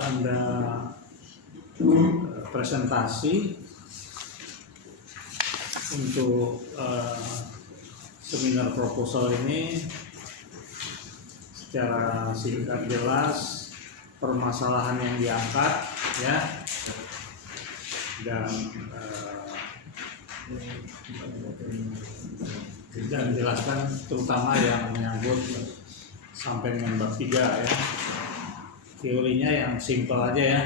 Anda presentasi untuk seminar proposal ini secara singkat jelas permasalahan yang diangkat ya, dan jelaskan terutama yang menyangkut sampai dengan bab 3 ya. Teorinya yang simpel aja ya,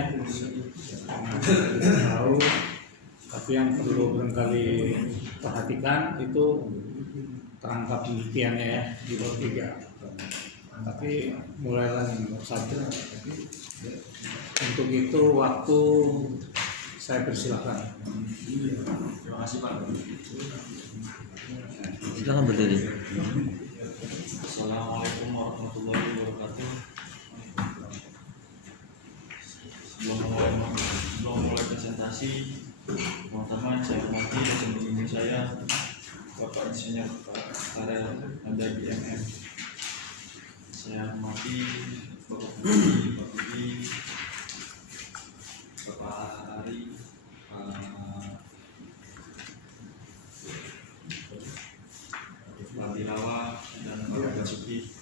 tahu, tapi yang perlu barangkali perhatikan itu terangkap penelitiannya ya di bab 3. Tapi mulailah saja. Untuk itu waktu saya persilakan. Terima kasih Pak. Silakan berdiri. Assalamualaikum warahmatullahi wabarakatuh. Sebelum mulai presentasi, teman-teman saya hormati dosen pembimbing saya, Bapak Insinyur Farel Andagi MM. Saya hormati Bapak Budi, Pak Budi, Bapak Ari, Pak Birawa, dan Bapak Basuki.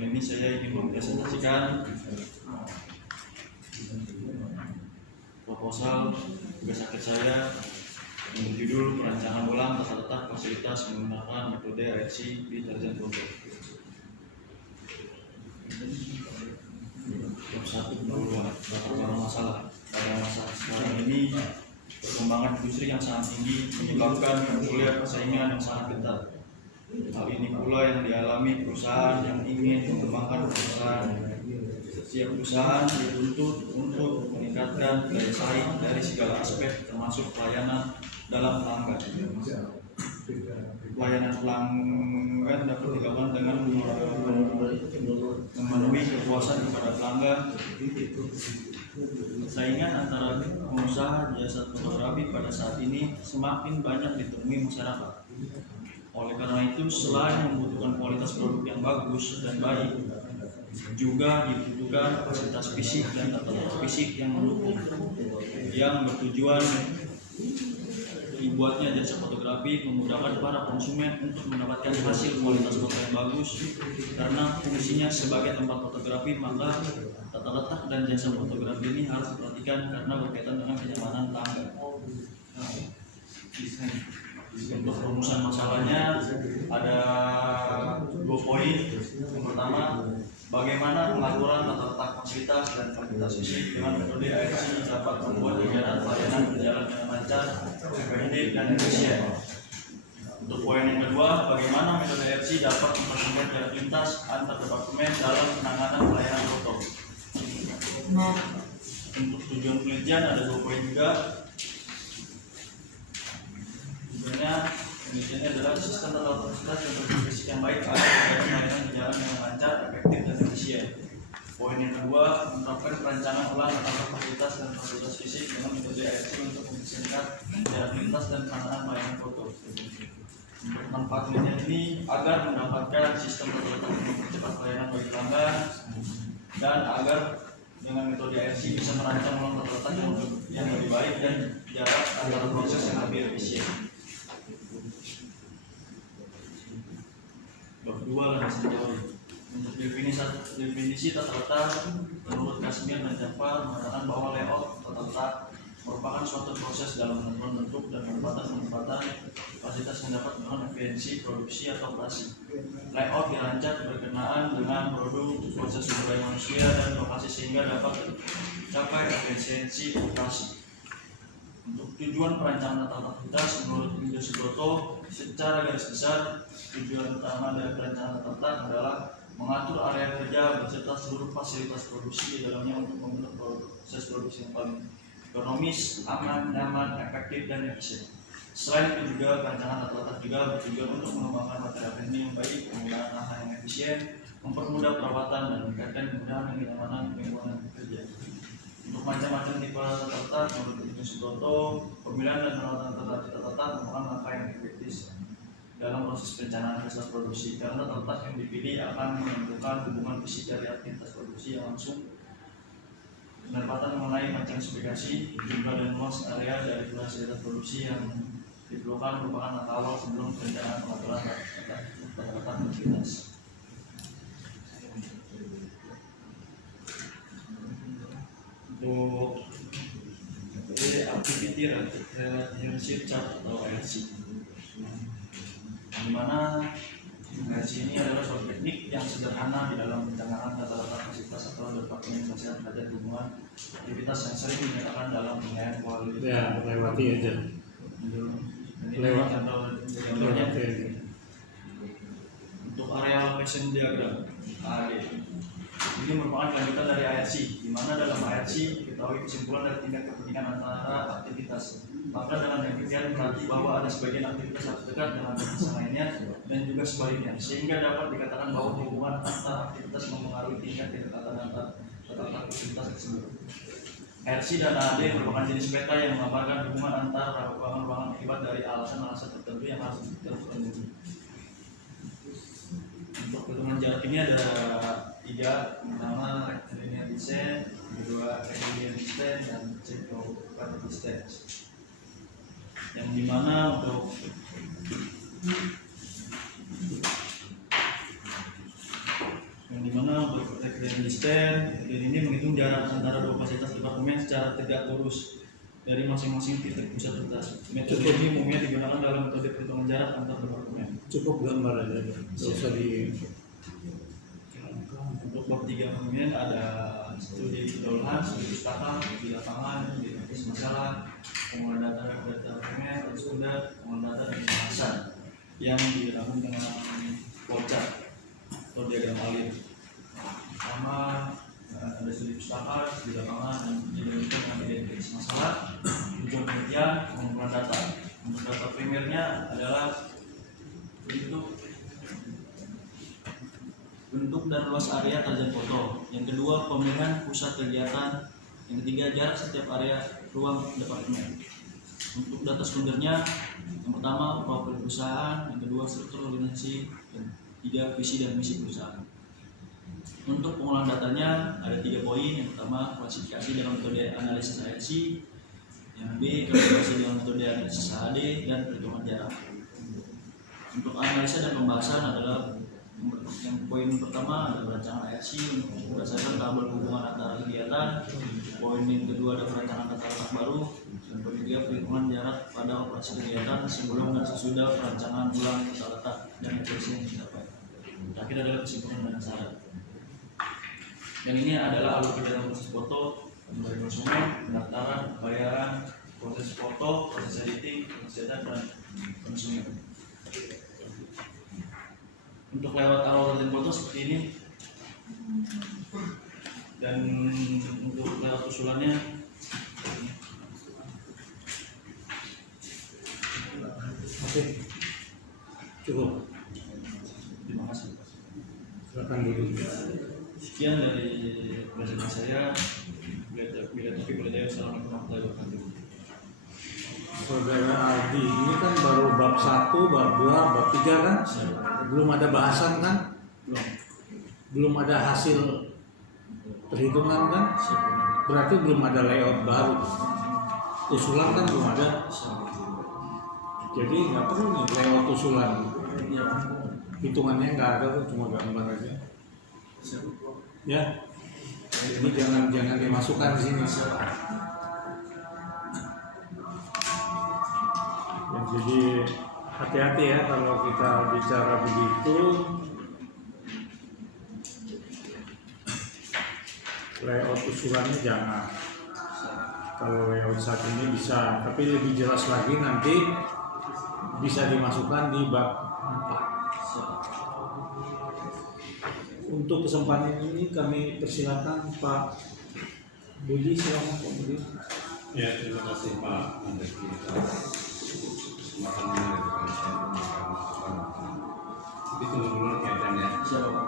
Ini saya ingin mempresentasikan proposal tugas akhir saya dengan judul perancangan ulang tata letak fasilitas menggunakan metode ARC di Tarjan Pondok. Bab 1 beberapa masalah. Pada masa sekarang ini perkembangan industri yang sangat tinggi menyebabkan munculnya persaingan yang sangat ketat. Hal ini pula yang dialami perusahaan yang ingin mengembangkan perusahaan. Setiap perusahaan dituntut untuk meningkatkan daya saing dari segala aspek, termasuk pelayanan dalam pelanggan. Pelayanan pelanggan dapat dilakukan dengan memenuhi kepuasan kepada pelanggan. Saingan antara pengusaha jasa fotografi pada saat ini semakin banyak ditemui masyarakat. Oleh karena itu, selain membutuhkan kualitas produk yang bagus dan baik, juga dibutuhkan fasilitas fisik dan tata letak fisik yang mendukung, yang bertujuan dibuatnya jasa fotografi memudahkan para konsumen untuk mendapatkan hasil kualitas foto yang bagus. Karena fungsinya sebagai tempat fotografi, maka tata letak dan jasa fotografi ini harus diperhatikan karena berkaitan dengan kenyamanan pelanggan. Untuk perumusan masalahnya ada 2 poin. Yang pertama, bagaimana pengaturan tata letak fasilitas dan fasilitas fisik dengan metode ARC dapat membuat kegiatan pelayanan berjalan dengan lancar, efektif, dan efisien. Untuk poin yang kedua, bagaimana metode ARC dapat mempermudah jalan lintas antar departemen dalam penanganan pelayanan foto. Untuk tujuan penelitian ada 2 poin juga. Sebenarnya penelitiannya adalah sistem tata letak fasilitas dan fisik yang baik agar pelayanan berjalan dengan lancar, efektif, dan efisien. Poin yang kedua, menerapkan perancangan ulang tata letak fasilitas dan fasilitas fisik dengan metode ARC untuk mempersiapkan jalan lintas dan penanganan pelayanan foto. Untuk manfaat penelitian ini agar mendapatkan sistem tata letak untuk mempercepat pelayanan bagi pelanggan dan agar dengan metode ARC bisa merancang ulang tata letak yang lebih baik dan jarak antara proses yang lebih efisien. Bab 2 landasan teori. Untuk definisi tata letak, menurut Kasmir dan Jafar mengatakan bahwa layout tata letak merupakan suatu proses dalam menentukan bentuk dan penempatan fasilitas yang dapat melakukan efisiensi produksi atau operasi. Layout dirancang berkenaan dengan produk, proses sumber daya manusia, dan lokasi sehingga dapat mencapai efisiensi operasi. Untuk tujuan perancangan tata letak fasilitas menurut Widodo Subroto, secara garis besar tujuan utama dari perancangan tata letak adalah mengatur area kerja beserta seluruh fasilitas produksi di dalamnya untuk membentuk proses produksi yang paling ekonomis, aman, nyaman, efektif, dan efisien. Selain itu juga perancangan tata letak juga bertujuan untuk mengembangkan material teknik yang baik, penggunaan lahan yang efisien, mempermudah perawatan dan meningkatkan kemudahan dan kenyamanan lingkungan kerja. Untuk macam-macam tipe tata letak menurut Widodo Subroto, pemilihan dan perawatan tata letak merupakan langkah yang efektif dalam proses proses perencanaan fasilitas produksi, karena letak yang dipilih akan menentukan hubungan fisik dari aktivitas produksi yang langsung. Penempatan mengenai macam spesifikasi, jumlah dan luas area dari fasilitas produksi yang diperlukan merupakan langkah awal sebelum perencanaan pengaturan tata aktivitas. Untuk activity relationship chart atau ARC, di mana ARC ini adalah suatu teknik yang sederhana di dalam perencanaan tata kapasitas atau departemen sosial terkait hubungan aktivitas yang sering dinyatakan dalam penilaian kualitas. Ya, lewati aja. Lewat atau untuk area location diagram AD. Ini merupakan lanjutan dari ARC, di mana dalam ARC diketahui kesimpulan dari tingkat kepentingan antara aktivitas. Maka dengan demikian berarti bahwa ada sebagian aktivitas harus dekat dengan aktivitas lainnya dan juga sebaliknya, sehingga dapat dikatakan bahwa hubungan antara aktivitas mempengaruhi tingkat kedekatan antara aktivitas tersebut. ARC dan AD merupakan jenis peta yang menggambarkan hubungan antara ruangan-ruangan akibat dari alasan-alasan tertentu yang harus terpenuhi. Untuk perhitungan jarak ini ada 3, pertama linear distance, kedua radial distance, dan circular distance. Yang dimana untuk radial distance ini menghitung jarak antara dua fasilitas departemen secara tegak lurus dari masing-masing titik pusat letas. Metode ini umumnya digunakan dalam metode perhitungan jarak antar departemen. Cukup gambar aja, nggak usah di. Untuk bab 3 kemudian ada studi kedolahan, studi pustaka, di lapangan, di masalah, pengolahan data dokumen, standar, pengolahan data dan pembahasan yang dirangkum dengan flowchart atau diagram alir. Pertama ada studi pustaka, di lapangan, dan identitas dan identitas masalah. Tujuan penelitian pengumpulan data. Untuk data primernya adalah bentuk dan luas area target foto. Yang kedua, pemilihan pusat kegiatan. Yang ketiga, jarak setiap area ruang departemen. Untuk data sekundernya, yang pertama profil perusahaan, yang kedua struktur organisasi, dan tiga visi dan misi perusahaan. Untuk pengolahan datanya ada 3 poin. Yang pertama, klasifikasi dalam metode analisis ARC. Yang B, klasifikasi dalam metode analisis AD, dan perhitungan jarak. Untuk analisa dan pembahasan adalah yang poin pertama ada perancangan ARC untuk berdasarkan tabel hubungan antara kegiatan. Poin yang kedua ada perancangan tata letak baru, dan poin ketiga perhitungan jarak pada operasi kegiatan sebelum dan sesudah perancangan ulang tata letak dan efisiensi yang dicapai. Terakhir adalah kesimpulan dan syarat. Dan ini adalah alur kegiatan proses foto, dari konsumen, pendaftaran, pembayaran, proses foto, proses editing, proses cetak, dan konsumen. Untuk lewat alur dan foto seperti ini, dan untuk lewat usulannya Oke, cukup. terima kasih. Silakan dulu. Sekian dari presentasi saya. Bila topik boleh. Assalamualaikum warahmatullahi wabarakatuh. Saudara Aldi, ini kan baru bab 1, bab 2, bab 3 kan? Belum ada bahasan kan? Belum ada hasil perhitungan kan? Berarti belum ada layout baru. Usulan kan belum ada. Jadi nggak perlu nih layout usulan. Hitungannya nggak ada, cuma gambar aja. Ya, ini jangan dimasukkan di sini. Ya, jadi hati-hati ya kalau kita bicara begitu. Layout usulannya jangan. Kalau layout saat ini bisa, tapi lebih jelas lagi nanti bisa dimasukkan di bab 4. Untuk kesempatan ini kami persilakan Pak Budi, silakan Pak Budi. Ya, terima kasih Pak Andri atas kesempatan ini dari saya memberikan masukan. Tapi tunggu dulu kaitannya. Siapa?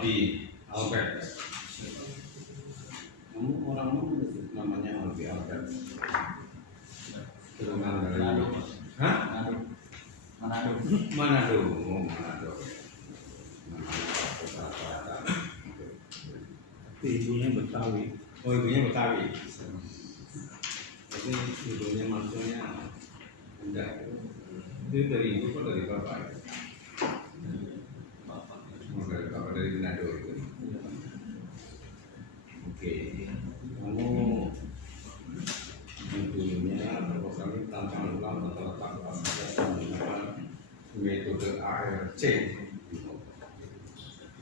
Albi Albert. Kamu orang mana namanya Albi Albert? Turunan dari Manado, Pak. Hah? Manado. Manado. Oh, Manado. Tapi ibunya Betawi. Oh, ibunya Betawi. Tapi ibunya maksudnya enggak. Itu dari ibu atau dari bapak? Bapak. Oh, dari bapak, dari Manado itu. Oke. Kamu tentunya proposal ini tantangan ulang atau letak proses menggunakan metode ARC.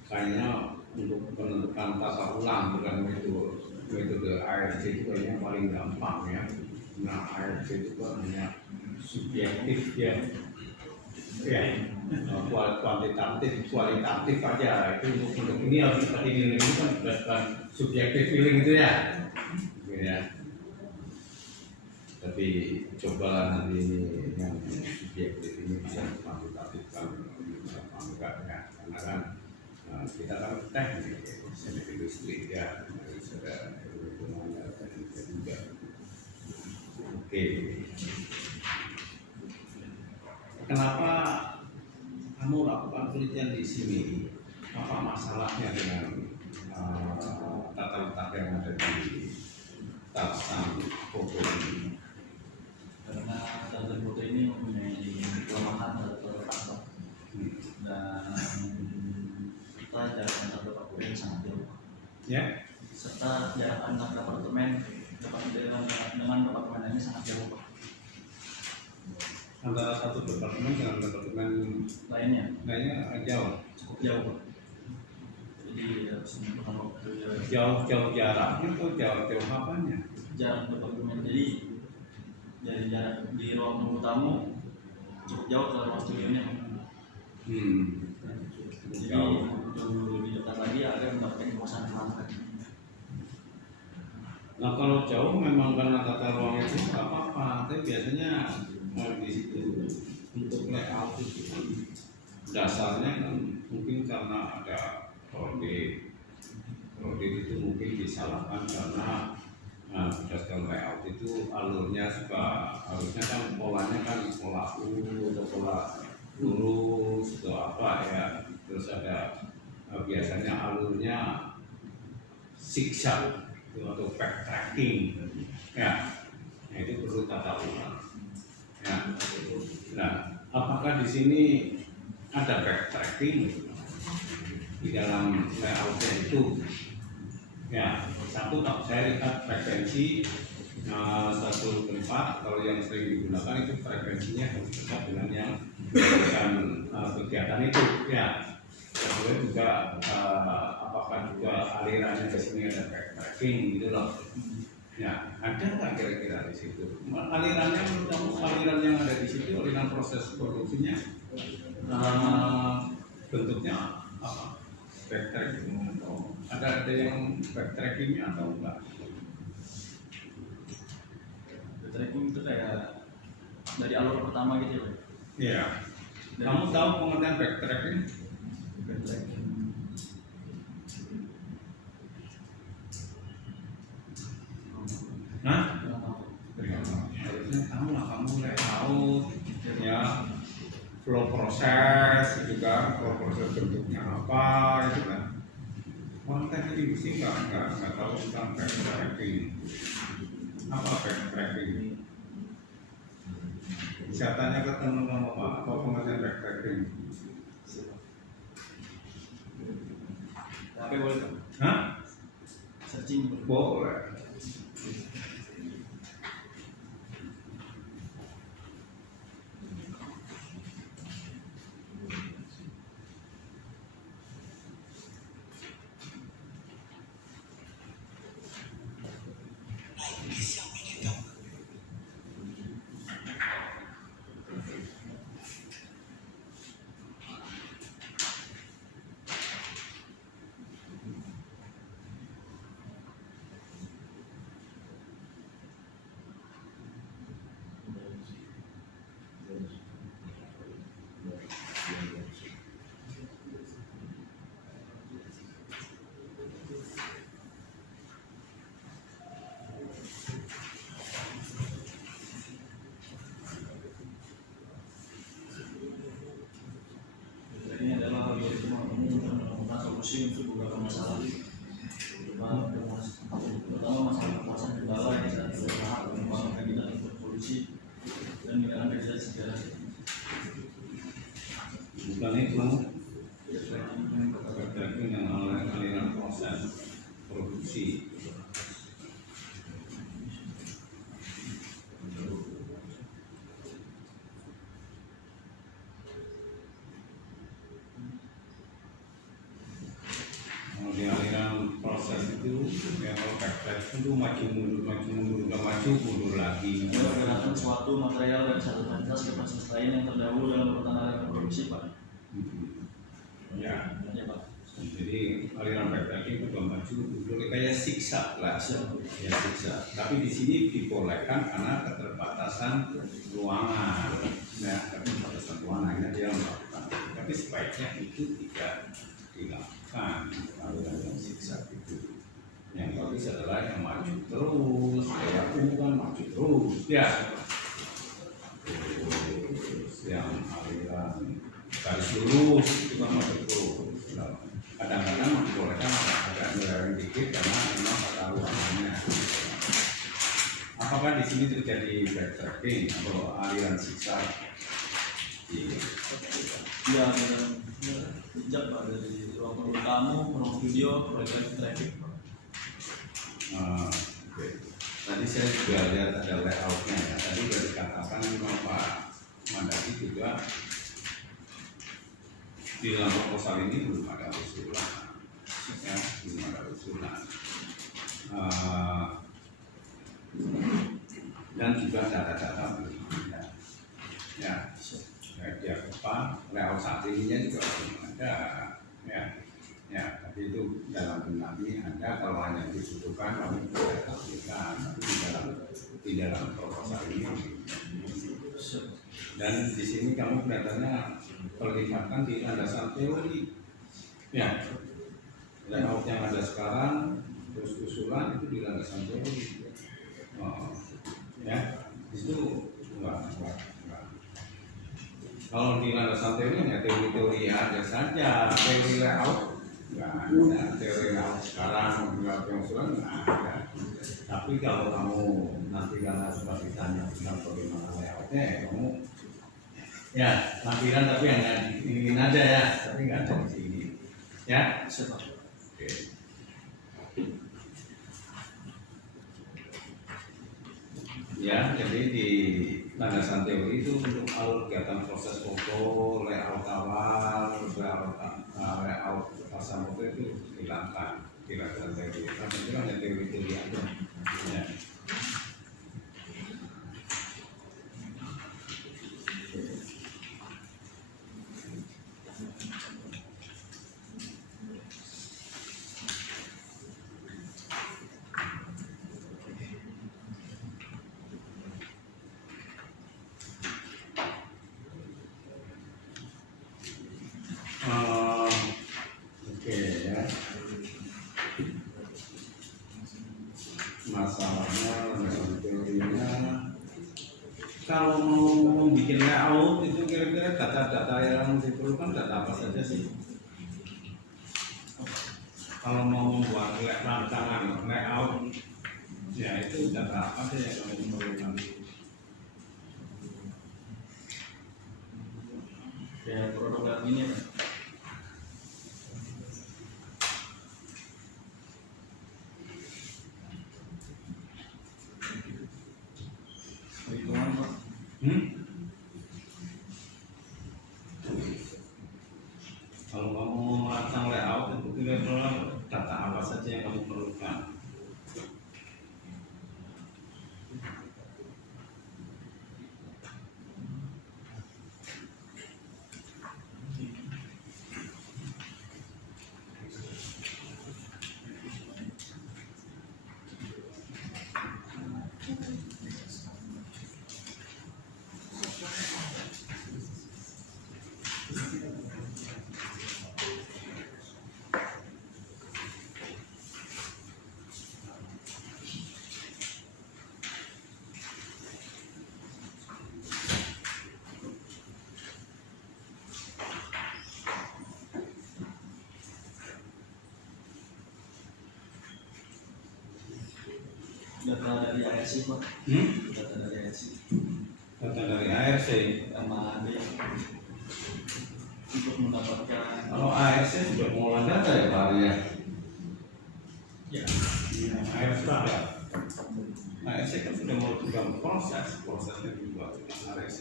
Kayaknya untuk menentukan tata ulang bukan metode ARC itu kayaknya paling gampang ya. Nah, ARC itu kan hanya subjektif ya, kuantitatif, kualitatif aja. Itu untuk ini harus seperti ini kan berdasarkan subjektif feeling itu ya. Ya. Tapi coba nanti ini yang subjektif ini bisa kuantitatifkan apa enggak ya, karena kan kita kan teknik seni industri ya, sudah hubungannya juga. Oke. Kenapa kamu lakukan penelitian di sini? Apa masalahnya dengan tata letak yang ada di Tarsan foto ini? Karena Tarsan foto ini mempunyai kelemahan atau faktor dan serta jarak antar departemen sangat jauh. Ya? Serta jarak antar departemen dengan departemen ini sangat jauh, Pak. Antara satu departemen dengan departemen Lainnya lainnya jauh. cukup jauh, Pak. Jadi harus membutuhkan waktu Jauh jaraknya atau jauh apanya? jarak departemen. Jadi dari jarak di ruang tunggu tamu cukup jauh ke ruang studionya. Jadi Jauh. untuk lebih dekat lagi agar mendapatkan kekuasaan perangkat. Nah, kalau jauh memang karena tata ruang itu nggak apa-apa, tapi biasanya di situ untuk layout itu kan dasarnya kan mungkin karena ada kode itu mungkin disalahkan karena berdasarkan layout itu alurnya harusnya kan polanya kan pola U atau pola lurus atau apa ya, terus ada biasanya alurnya zigzag atau backtracking ya. Nah, itu perlu tata ulang ya. Nah, apakah di sini ada backtracking di dalam layoutnya itu ya? Satu, saya lihat frekuensi satu tempat kalau yang sering digunakan itu frekuensinya harus dekat dengan yang melakukan kegiatan itu ya. Kemudian juga apakah juga alirannya ke sini ada backtracking gitu loh ya, ada nggak kira-kira di situ? Alirannya menurut kamu, aliran yang ada di situ, aliran proses produksinya bentuknya apa? Backtracking atau ada yang backtrackingnya atau enggak? Backtracking itu kayak dari alur pertama gitu ya, Pak. Iya. Kamu tahu pengertian backtracking? Backtracking. Hah? Harusnya kamu lah, kamu tahu ya flow proses juga, flow proses bentuknya apa itu kan. Orang teknik industri nggak tahu tentang backtracking. Apa backtracking? Saya tanya ke teman-teman apa pengertian backtracking? Tapi boleh, Pak. Hah? Searching boleh. Boleh. solusi untuk beberapa masalah, terutama masalah kekuasaan kendala yang tidak berhak mengembangkan kandidat untuk polisi dan menjalankan kandidat segera. Bukan itu berarti dengan aliran proses produksi. Kalau di aliran proses itu ya, kalau backtrack itu maju mundur lagi. Menggunakan suatu material dari satu kualitas ke proses lain yang terdahulu dalam urutan aliran produksi, Pak. Ya, Ya, Pak. jadi aliran backtracking itu maju mundur kayak siksa lah, ya siksa. Tapi di sini dibolehkan karena keterbatasan ruangan. Nah, keterbatasan ruangannya dia melakukan. Tapi sebaiknya itu tidak dilakukan aliran yang siksa itu. Yang bagus adalah yang maju terus, kayak kan maju terus, ya. Terus yang aliran garis lurus itu kan maju terus. Kadang-kadang dibolehkan agak miring dikit karena memang kata ruangannya. Apakah di sini terjadi backtracking atau aliran siksa? Ya, sejak Pak dari ruang perlu tamu, ruang video, proyek traffic. Oke. Tadi saya juga lihat ada layoutnya ya. Tadi sudah dikatakan memang Pak Mandaki juga di dalam proposal ini belum ada usulan, ya, belum ada usulan. Dan juga data-data belum ada. Ya, dia apa? Layout saat ini juga belum ada. Ya, tapi itu dalam benak ini ada. Kalau hanya dibutuhkan kami tidak tampilkan, tapi di dalam proposal ini. Dan di sini kamu kelihatannya perlihatkan di landasan teori. Ya, layout yang ada sekarang terus usulan itu di landasan teori. Ya, itu enggak. Kalau di landasan teori ya teori-teori ada saja, teori layout enggak ada, teori layout sekarang yang usulan enggak ada. Tapi kalau kamu nanti karena sudah ditanya tentang bagaimana layoutnya, kamu ya lampiran tapi yang ingin aja ya, tapi nggak ada di sini. Ya, oke. Ya, jadi di landasan teori itu untuk alur kegiatan proses foto, layout awal, layout pasang foto itu hilangkan di landasan teori. Karena itu hanya teori-teori aja. Ya. Oke ya. Masalahnya landasan teorinya kalau mau membuat layout itu kira-kira data-data yang diperlukan data apa saja sih? Kalau mau membuat rancangan layout ya itu data apa sih yang kamu perlukan? Ya, produk ini Pak. Perhitungan Pak. Kalau kamu mau merancang layout itu kira-kira data apa saja yang kamu perlukan? data dari ARC Pak, Hmm? data dari ARC Data dari ARC. sama ada yang untuk mendapatkan Kalau ARC sudah mengolah data ya Pak Arya? ya Iya, ARC sudah. ARC kan sudah melakukan prosesnya juga dengan ARC.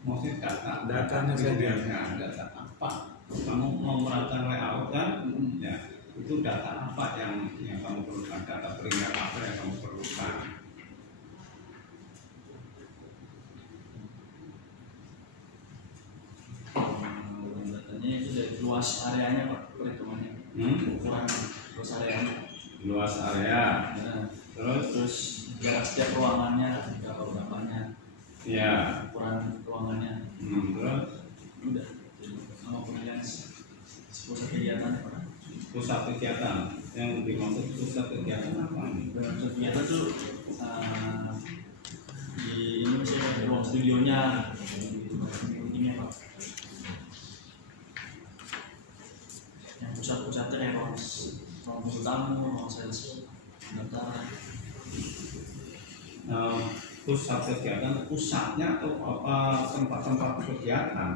Maksudnya Datanya saja. Ya, data apa? Kamu mau merancang layout kan? Ya, itu data apa yang kamu perlukan? Data primer apa yang kamu perlukan? datanya itu dari luas areanya Pak, perhitungannya ukuran luas areanya. Luas area. Nah, Terus, terus jarak setiap ruangannya berapanya, ya, ukuran ruangannya, terus udah sama kemudian pusat kegiatan Pak. pusat kegiatan. Yang dimaksud pusat kegiatan apa? Pusat kegiatan tuh di ini misalnya ruang studionya, intinya Pak. Yang pusat-pusatnya ya ruang tamu, ruang sales, pendaftaran. Pusat kegiatan, pusatnya atau apa tempat-tempat kegiatan?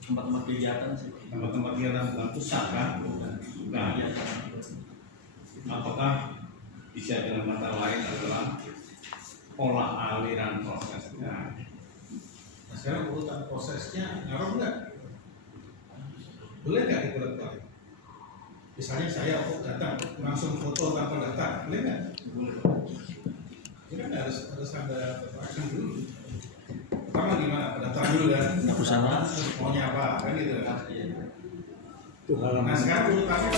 Tempat-tempat kegiatan sih Pak. Tempat-tempat kegiatan bukan pusat kan? Bukan. Kegiatan. Apakah bisa dengan kata lain adalah pola aliran prosesnya? Nah, sekarang urutan prosesnya ngaruh nggak? Boleh nggak dibuat? Misalnya saya datang langsung foto tanpa daftar, boleh nggak? Boleh. Ini kan harus ada action dulu. Pertama gimana? Pendaftar dulu kan? Usaha. Maunya apa? Kan gitu kan? Iya. Itu halaman Nah sekarang urutannya